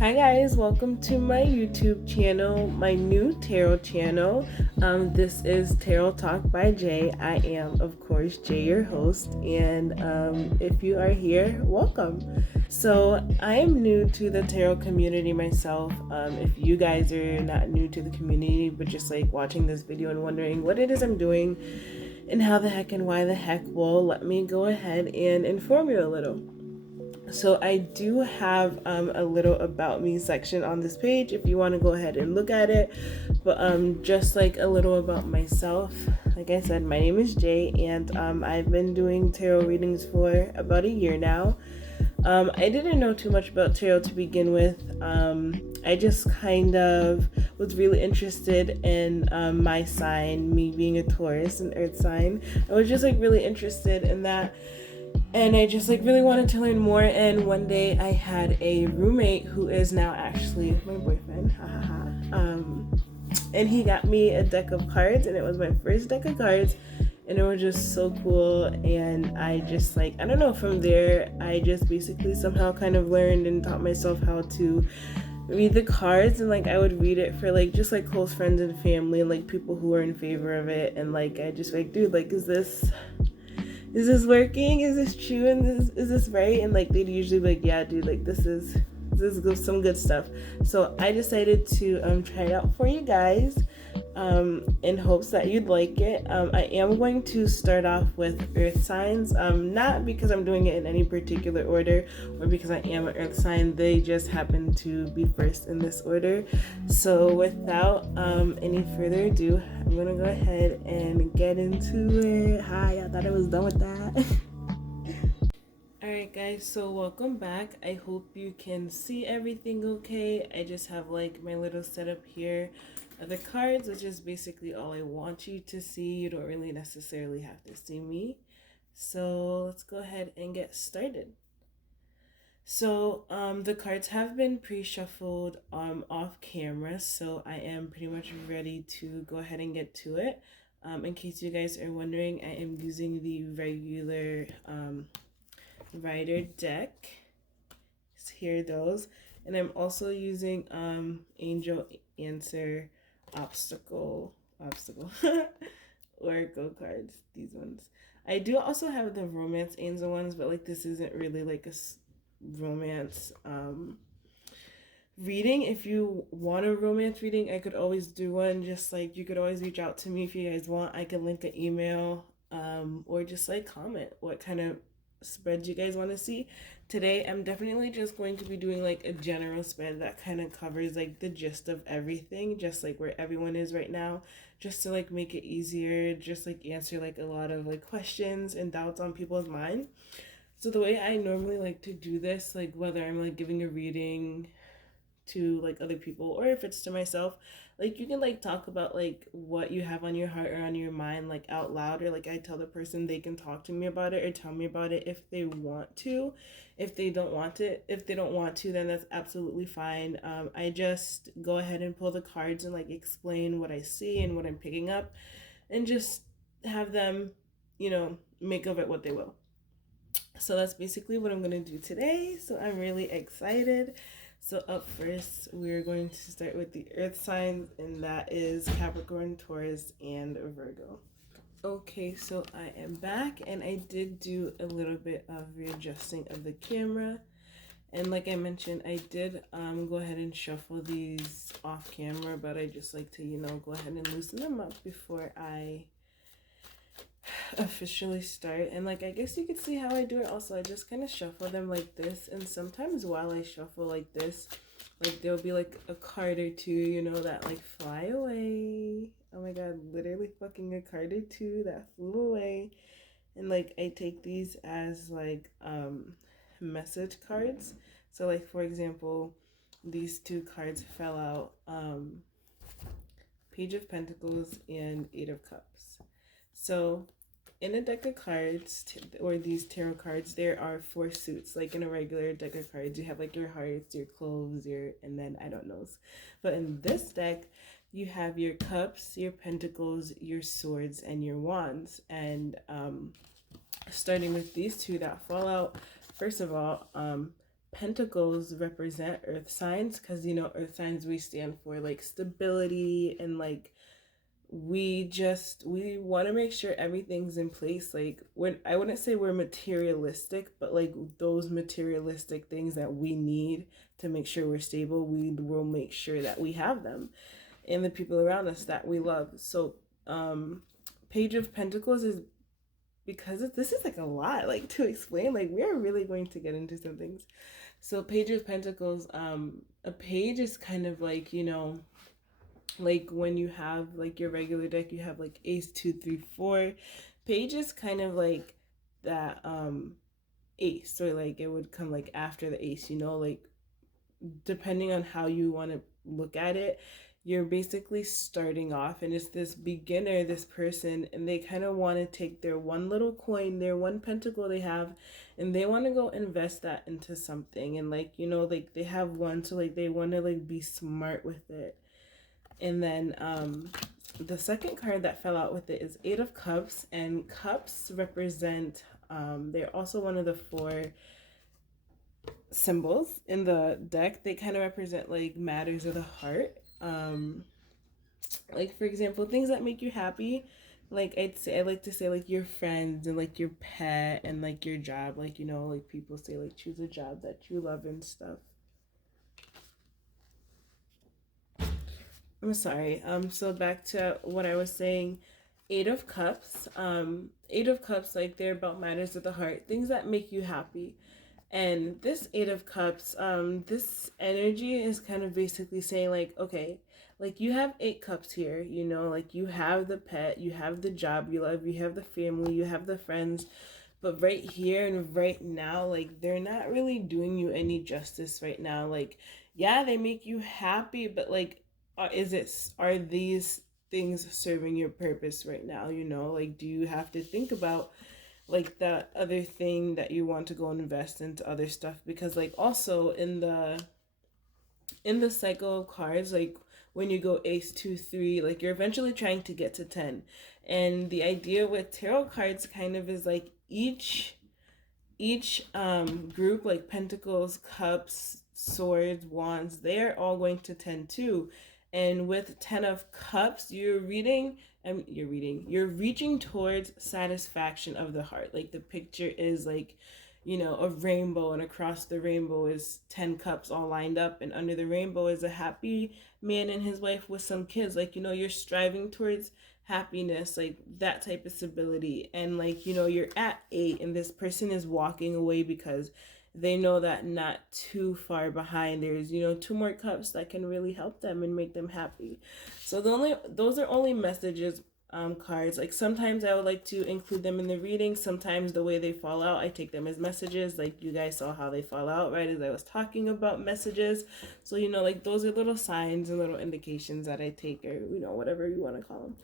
Hi guys, welcome to my YouTube channel, my new tarot channel. This is Tarot Talk by Jay. I am, of course, Jay, your host, and if you are here, welcome. So I am new to the tarot community myself. If you guys are not new to the community, but just like watching this video and wondering what it is I'm doing and how the heck and why the heck, well, let me go ahead and inform you a little. So I do have a little about me section on this page if you want to go ahead and look at it. But just like a little about myself, like I said, my name is Jay, and I've been doing tarot readings for about a year now. I didn't know too much about tarot to begin with. I just kind of was really interested in my sign, me being a Taurus, an earth sign. I was just like really interested in that, and I just like really wanted to learn more. And one day I had a roommate who is now actually my boyfriend, and he got me a deck of cards, and it was my first deck of cards, and it was just so cool. And I just like, I don't know, from there I just basically somehow kind of learned and taught myself how to read the cards. And like I would read it for like just like close friends and family and like people who were in favor of it. And like I just like, dude, like is this working? Is this true? And is this right? And like they'd usually be like, yeah, dude, like this is some good stuff. So I decided to try it out for you guys, in hopes that you'd like it. I am going to start off with earth signs, not because I'm doing it in any particular order or because I am an earth sign. They just happen to be first in this order. So without any further ado, I'm gonna go ahead and get into it. Hi, I thought I was done with that. Alright guys, so welcome back. I hope you can see everything okay. I just have like my little setup here of the cards, which is basically all I want you to see. You don't really necessarily have to see me. So let's go ahead and get started. So the cards have been pre-shuffled off camera, so I am pretty much ready to go ahead and get to it. In case you guys are wondering, I am using the regular Rider deck. So here are those. And I'm also using Angel Answer Obstacle Oracle cards, these ones. I do also have the Romance Angel ones, but like this isn't really like a romance reading. If you want a romance reading, I could always do one. Just like you could always reach out to me if you guys want. I could link an email, or just like comment what kind of spreads you guys want to see. Today I'm definitely just going to be doing like a general spread that kind of covers like the gist of everything, just like where everyone is right now, just to like make it easier, just like answer like a lot of like questions and doubts on people's mind. So the way I normally like to do this, like whether I'm like giving a reading to like other people or if it's to myself, like you can like talk about like what you have on your heart or on your mind like out loud, or like I tell the person they can talk to me about it or tell me about it if they want to. If they don't want to, then that's absolutely fine. I just go ahead and pull the cards and like explain what I see and what I'm picking up, and just have them, make of it what they will. So that's basically what I'm going to do today. So I'm really excited. So up first, we're going to start with the earth signs, and that is Capricorn, Taurus, and Virgo. Okay, so I am back, and I did do a little bit of readjusting of the camera. And like I mentioned, I did go ahead and shuffle these off camera, but I just like to, go ahead and loosen them up before I officially start. And like I guess you could see how I do it also. I just kind of shuffle them like this, and sometimes while I shuffle like this, like there'll be like a card or two, that like fly away. Oh my god, literally fucking a card or two that flew away. And like I take these as like message cards. So like for example, these two cards fell out, Page of Pentacles and Eight of Cups. So in a deck of cards, or these tarot cards, there are four suits. Like in a regular deck of cards, you have like your hearts, your cloves, and then I don't know. But in this deck, you have your cups, your pentacles, your swords, and your wands. And starting with these two that fall out, first of all, Pentacles represent earth signs, because you know earth signs, we stand for like stability, and like we want to make sure everything's in place. Like, when I wouldn't say we're materialistic, but like those materialistic things that we need to make sure we're stable, we will make sure that we have them, and the people around us that we love. So Page of Pentacles is, because this is like a lot like to explain, like we are really going to get into some things. So Page of Pentacles, a page is kind of like, you know, like when you have like your regular deck, you have like ace, 2, 3, 4. Page is kind of like that ace, so like it would come like after the ace, you know, like depending on how you want to look at it, you're basically starting off, and it's this beginner, this person, and they kind of want to take their one little coin, their one pentacle they have, and they want to go invest that into something. And like, you know, like they have one, so like they want to like be smart with it. And then the second card that fell out with it is Eight of Cups, and cups represent, they're also one of the 4 symbols in the deck. They kind of represent like matters of the heart. Like for example, things that make you happy. Like I like to say like your friends and like your pet and like your job. Like, you know, like people say like choose a job that you love and stuff. I'm sorry. So back to what I was saying. Eight of Cups. Eight of Cups, like they're about matters of the heart, things that make you happy. And this Eight of Cups, this energy is kind of basically saying like, okay, like you have 8 cups here, you know, like you have the pet, you have the job you love, you have the family, you have the friends, but right here and right now, like they're not really doing you any justice right now. Like, yeah, they make you happy, but like, are these things serving your purpose right now? You know, like, do you have to think about like that other thing that you want to go and invest into other stuff? Because like also in the cycle of cards, like when you go ace, 2, 3, like you're eventually trying to get to 10. And the idea with tarot cards kind of is like each group, like pentacles, cups, swords, wands, they're all going to 10 too. And with 10 of cups, you're reaching towards satisfaction of the heart. Like the picture is like, you know, a rainbow, and across the rainbow is 10 cups all lined up, and under the rainbow is a happy man and his wife with some kids. Like, you know, you're striving towards happiness, like that type of stability. And like, you know, you're at 8 and this person is walking away because they know that not too far behind there's, you know, 2 more cups that can really help them and make them happy. So those are only messages cards. Like sometimes I would like to include them in the reading. Sometimes the way they fall out, I take them as messages. Like you guys saw how they fall out right as I was talking about messages. So, you know, like those are little signs and little indications that I take, or, you know, whatever you want to call them.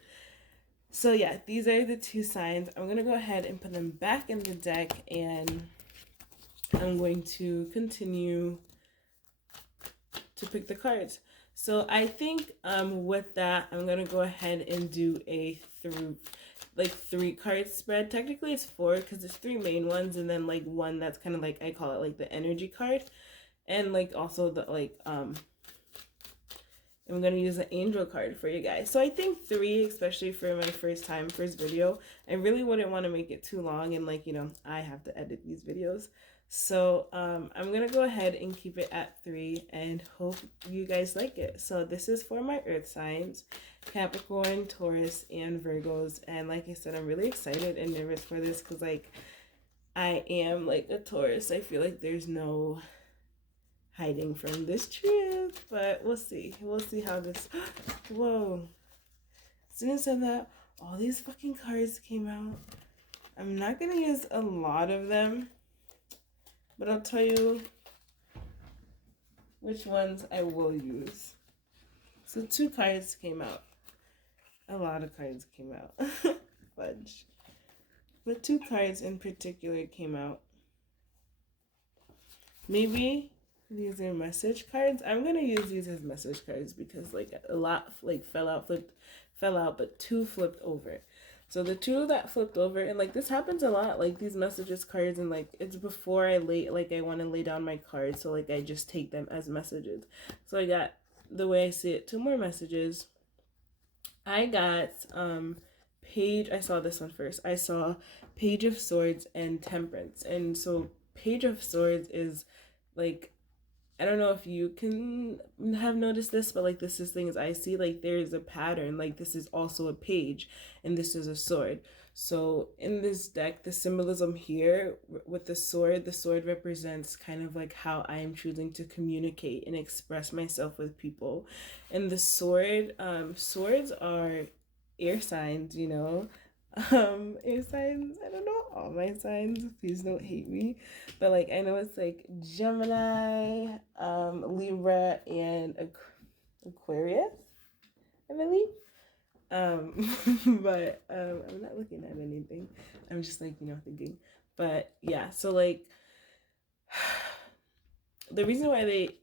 So yeah, these are the 2 signs. I'm going to go ahead and put them back in the deck, and I'm going to continue to pick the cards. So I think with that, I'm going to go ahead and do a 3 card spread. Technically it's 4 because there's 3 main ones, and then like one that's kind of like, I call it like the energy card. And like also the like I'm going to use an angel card for you guys. So I think 3, especially for my first video, I really wouldn't want to make it too long, and like, you know, I have to edit these videos. So I'm going to go ahead and keep it at 3 and hope you guys like it. So this is for my earth signs, Capricorn, Taurus, and Virgos. And like I said, I'm really excited and nervous for this because like I am like a Taurus. I feel like there's no hiding from this truth, but we'll see how this whoa, as soon as I said that, all these fucking cards came out. I'm not gonna use a lot of them, but I'll tell you which ones I will use. So 2 cards came out. A lot of cards came out. Fudge. But 2 cards in particular came out. Maybe these are message cards. I'm gonna use these as message cards because like a lot like fell out, but 2 flipped over. So the two that flipped over, and like this happens a lot, like these messages cards, and like it's before I lay, like I want to lay down my cards, so like I just take them as messages. So I got, the way I see it, two more messages. I got page, I saw this one first. I saw Page of Swords and Temperance. And so Page of Swords is like, I don't know if you can have noticed this, but like this is things I see, like there's a pattern, like this is also a page and this is a sword. So in this deck, the symbolism here with the sword represents kind of like how I am choosing to communicate and express myself with people. And the sword, swords are air signs, you know. Air signs, I don't know all my signs, please don't hate me, but like I know it's like Gemini, Libra, and Aquarius, I believe. But I'm not looking at anything, I'm just like, you know, thinking. But yeah, so like the reason why they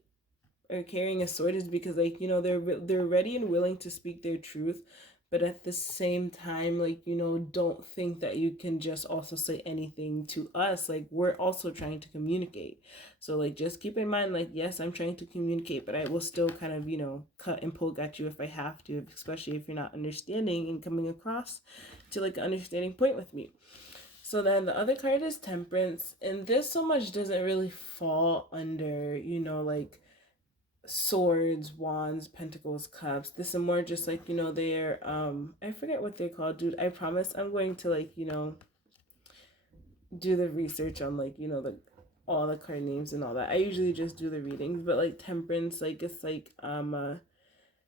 are carrying a sword is because, like, you know, they're ready and willing to speak their truth, but at the same time, like, you know, don't think that you can just also say anything to us. Like, we're also trying to communicate. So like just keep in mind, like, yes, I'm trying to communicate, but I will still kind of, you know, cut and poke at you if I have to, especially if you're not understanding and coming across to like an understanding point with me. So then the other card is Temperance, and this so much doesn't really fall under, you know, like swords, wands, pentacles, cups. This is more just like, you know, they're I forget what they're called, dude. I promise I'm going to, like, you know, do the research on, like, you know, the all the card names and all that. I usually just do the readings, but like Temperance, like it's like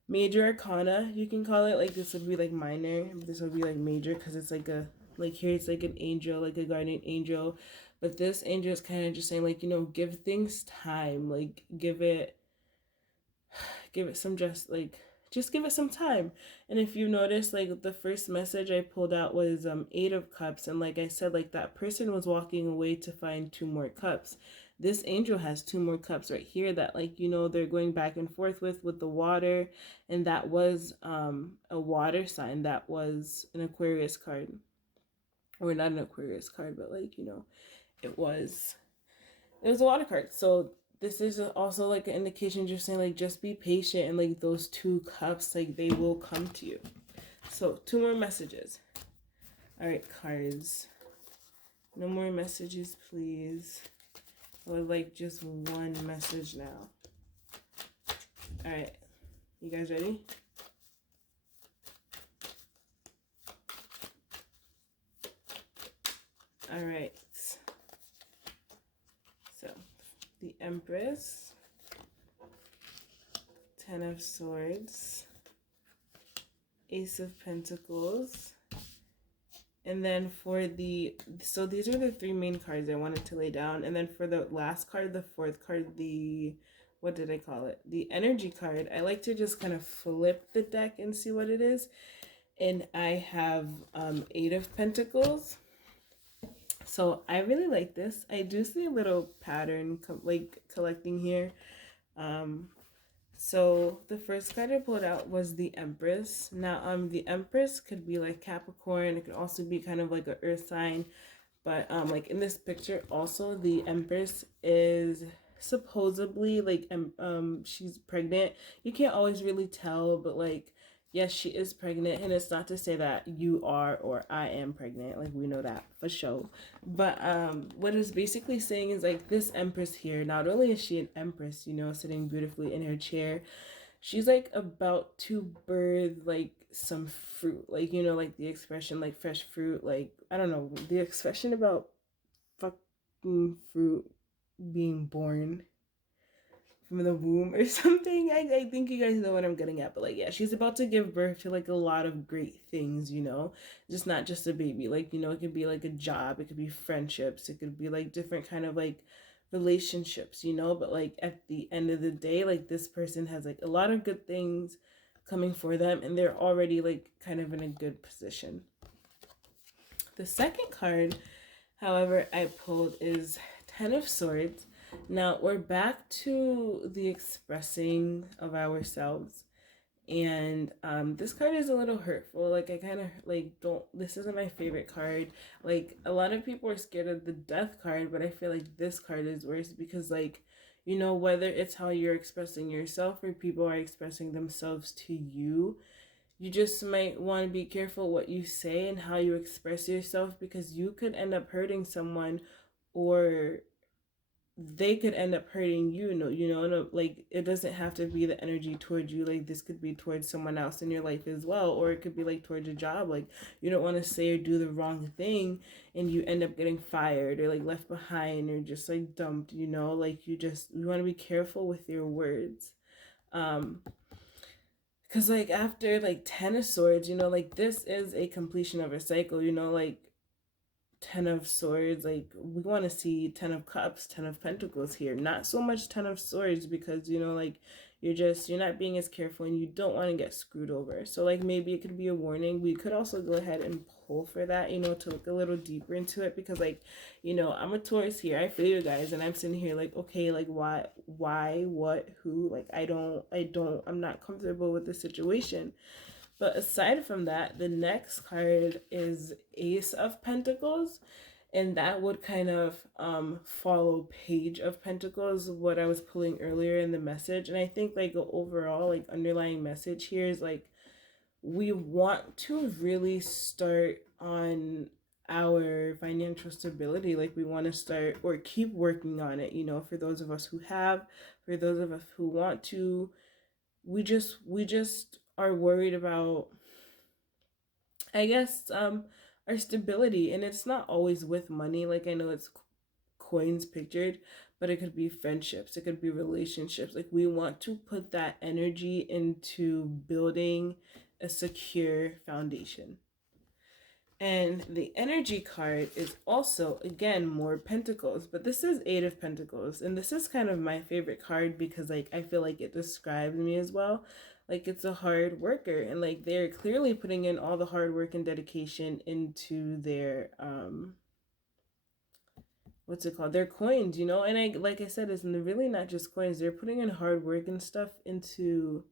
major arcana, you can call it. Like this would be like minor, this would be like major, because it's like a, like here it's like an angel, like a guardian angel, but this angel is kind of just saying, like, you know, give things time, like give it some, just give it some time. And if you notice, like the first message I pulled out was 8 of Cups, and like I said, like that person was walking away to find 2 more cups. This angel has 2 more cups right here that, like, you know, they're going back and forth with the water, and that was a water sign, that was an Aquarius card, or not an Aquarius card, but like, you know, it was a water card. So this is also like an indication, just saying, like, just be patient, and like those 2 cups, like they will come to you. So 2 more messages. All right, cards, no more messages, please. I would like just one message now. All right, you guys ready? All right, so the Empress, 10 of Swords, Ace of Pentacles, and then for the, so these are the 3 main cards I wanted to lay down. And then for the last card, the 4th card, the, what did I call it? The energy card. I like to just kind of flip the deck and see what it is. And I have 8 of Pentacles. So I really like this. I do see a little pattern like collecting here. So the first card I pulled out was the Empress. Now, the Empress could be like Capricorn. It could also be kind of like an earth sign. But like in this picture, also the Empress is supposedly like she's pregnant. You can't always really tell, but like, yes, she is pregnant, and it's not to say that you are or I am pregnant. Like, we know that for sure. But what it's basically saying is, like, this Empress here, not only is she an Empress, you know, sitting beautifully in her chair, she's like about to birth like some fruit, like, you know, like the expression like fresh fruit, like, I don't know, the expression about fucking fruit being born from the womb or something. I think you guys know what I'm getting at, but like, yeah, she's about to give birth to like a lot of great things, you know, just not just a baby. Like, you know, it could be like a job, it could be friendships, it could be like different kind of like relationships, you know. But like at the end of the day, like this person has like a lot of good things coming for them, and they're already like kind of in a good position. The second card, however, I pulled is 10 of Swords. Now we're back to the expressing of ourselves, And this card is a little hurtful. Like, I kind of like don't, this isn't my favorite card. Like, a lot of people are scared of the death card, but I feel like this card is worse because, like, you know, whether it's how you're expressing yourself or people are expressing themselves to you, you just might want to be careful what you say and how you express yourself, because you could end up hurting someone, or they could end up hurting you. No, you know, no, like, it doesn't have to be the energy towards you. Like, this could be towards someone else in your life as well, or it could be like towards a job. Like, you don't want to say or do the wrong thing and you end up getting fired or like left behind or just like dumped, you know. Like, you want to be careful with your words. Because, like, after like 10 of Swords, you know, like, this is a completion of a cycle, you know. Like, 10 of Swords, like, we want to see 10 of Cups, 10 of Pentacles here. Not so much 10 of Swords, because, you know, like, you're not being as careful and you don't want to get screwed over. So, like, maybe it could be a warning. We could also go ahead and pull for that, you know, to look a little deeper into it, because, like, you know, I'm a Taurus here. I feel you guys, and I'm sitting here like, okay, like, why, what, who? Like, I'm not comfortable with the situation. But aside from that, the next card is Ace of Pentacles, and that would kind of follow Page of Pentacles, what I was pulling earlier in the message. And I think, like, the overall, like, underlying message here is, like, we want to really start on our financial stability. Like, we want to start or keep working on it, you know, for those of us who have, for those of us who want to. We just are worried about, I guess, our stability. And it's not always with money. Like, I know it's coins pictured, but it could be friendships, it could be relationships. Like, we want to put that energy into building a secure foundation. And the energy card is also, again, more Pentacles, but this is 8 of Pentacles. And this is kind of my favorite card because, like, I feel like it describes me as well. Like, it's a hard worker, and, like, they're clearly putting in all the hard work and dedication into their, what's it called? Their coins, you know? And like I said, it's really not just coins. They're putting in hard work and stuff into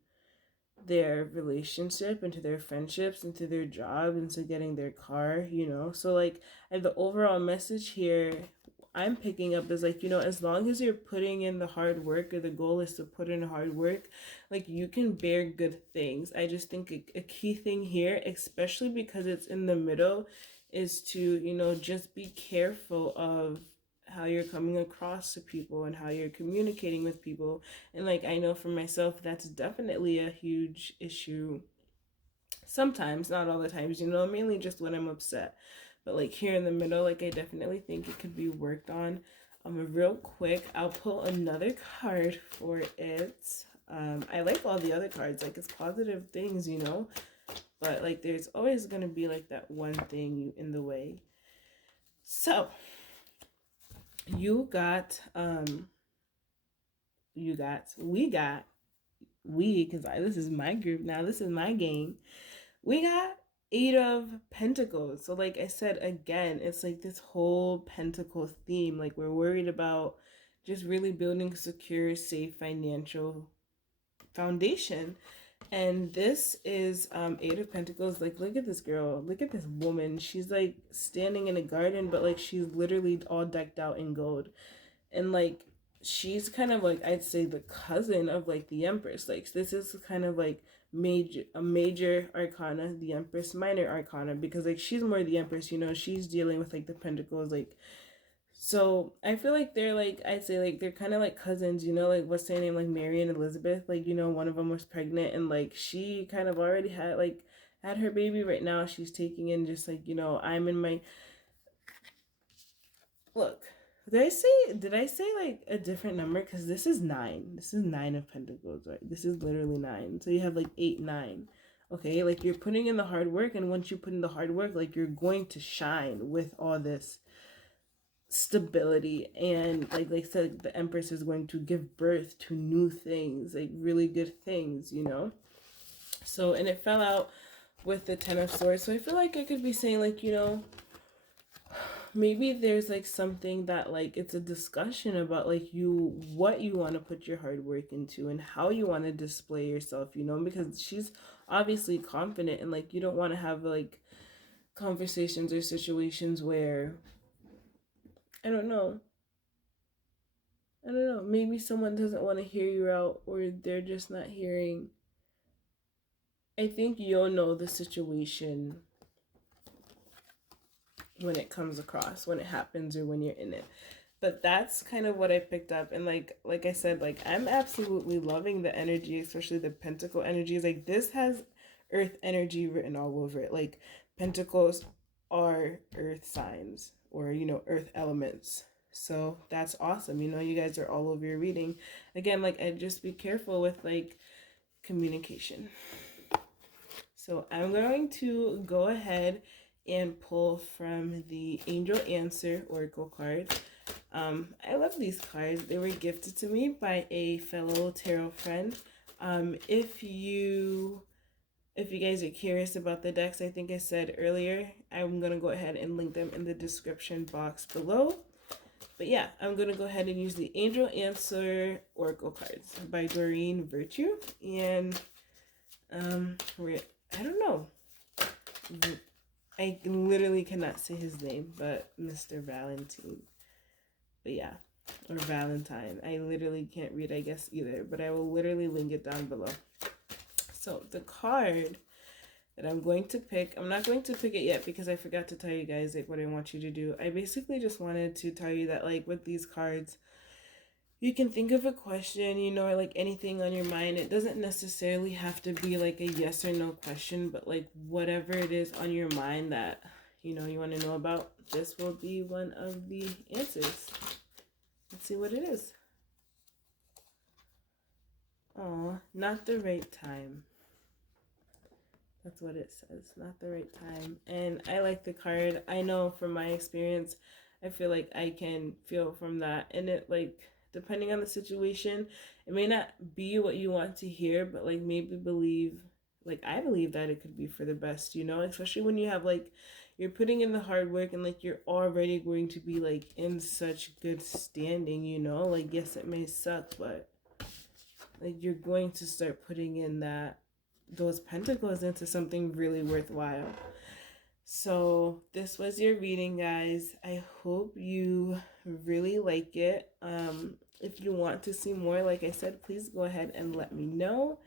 their relationship, into their friendships, into their job, into getting their car, you know. So, like, the overall message here I'm picking up is, like, you know, as long as you're putting in the hard work, or the goal is to put in hard work, like, you can bear good things. I just think a key thing here, especially because it's in the middle, is to, you know, just be careful of how you're coming across to people and how you're communicating with people. And, like, I know for myself, that's definitely a huge issue sometimes, not all the times, you know, mainly just when I'm upset. But, like, here in the middle, like, I definitely think it could be worked on. Real quick, I'll pull another card for it. I like all the other cards, like, it's positive things, you know, but, like, there's always gonna be, like, that one thing in the way. So we got, because this is my group now, this is my game. We got 8 of Pentacles. So, like I said, again, it's like this whole Pentacle theme. Like, we're worried about just really building a secure, safe financial foundation. And this is 8 of Pentacles. Like, look at this girl. Look at this woman. She's, like, standing in a garden, but, like, she's literally all decked out in gold. And, like, she's kind of, like, I'd say the cousin of, like, the Empress. Like, this is kind of like a major arcana, the Empress, minor arcana, because, like, she's more the Empress, you know, she's dealing with, like, the Pentacles. Like, so I feel like they're, like, I'd say, like, they're kind of like cousins, you know. Like, what's their name, like Mary and Elizabeth. Like, you know, one of them was pregnant, and, like, she kind of already had her baby. Right now she's taking in, just, like, you know, I'm in my, look, did I say like a different number? Because this is 9. This is 9 of Pentacles, right? This is literally 9. So you have, like, 8, 9. Okay, like, you're putting in the hard work, and once you put in the hard work, like, you're going to shine with all this stability. And, like I said, the Empress is going to give birth to new things, like, really good things, you know. So, and it fell out with the 10 of Swords. So I feel like I could be saying, like, you know, maybe there's like something that like it's a discussion about like what you want to put your hard work into and how you want to display yourself, because she's obviously confident, and like you don't want to have like conversations or situations where I don't know. I don't know. Maybe someone doesn't want to hear you out, or they're just not hearing. I think you'll know the situation when it comes across, when it happens, or when you're in it. But that's kind of what I picked up, and like I said, like I'm absolutely loving the energy, especially the pentacle energies. Like this has earth energy written all over it. Like pentacles are earth signs, or earth elements. So that's awesome. You guys are all over your reading. Again, like I just be careful with like communication. So I'm going to go ahead and pull from the Angel Answer Oracle card. I love these cards. They were gifted to me by a fellow tarot friend. If you guys are curious about the decks, I think I said earlier, I'm going to go ahead and link them in the description box below. But yeah, I'm going to go ahead and use the Angel Answer Oracle cards by Doreen Virtue. And I don't know. I literally cannot say his name, but Mr. Valentine. But yeah, or Valentine. I literally can't read, I guess, either, but I will literally link it down below. So the card that I'm going to pick, I'm not going to pick it yet because I forgot to tell you guys like what I want you to do. I basically just wanted to tell you that like with these cards, you can think of a question, or like anything on your mind. It doesn't necessarily have to be like a yes or no question, but like whatever it is on your mind that, you want to know about, this will be one of the answers. Let's see what it is. Oh, not the right time. That's what it says. Not the right time. And I like the card. I know from my experience, I feel like I can feel from that. And it like, depending on the situation, it may not be what you want to hear, but like maybe I believe that it could be for the best, especially when you have like, you're putting in the hard work and like you're already going to be like in such good standing, like yes, it may suck, but like you're going to start putting in those pentacles into something really worthwhile. So this was your reading, guys. I hope you really like it. If you want to see more, like I said, please go ahead and let me know,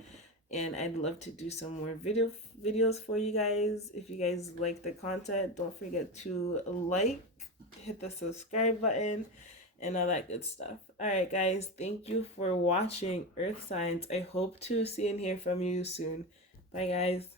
and I'd love to do some more videos for you guys. If you guys like the content, don't forget to hit the subscribe button, and all that good stuff. All right, guys, thank you for watching Earth Signs. I hope to see and hear from you soon. Bye, guys.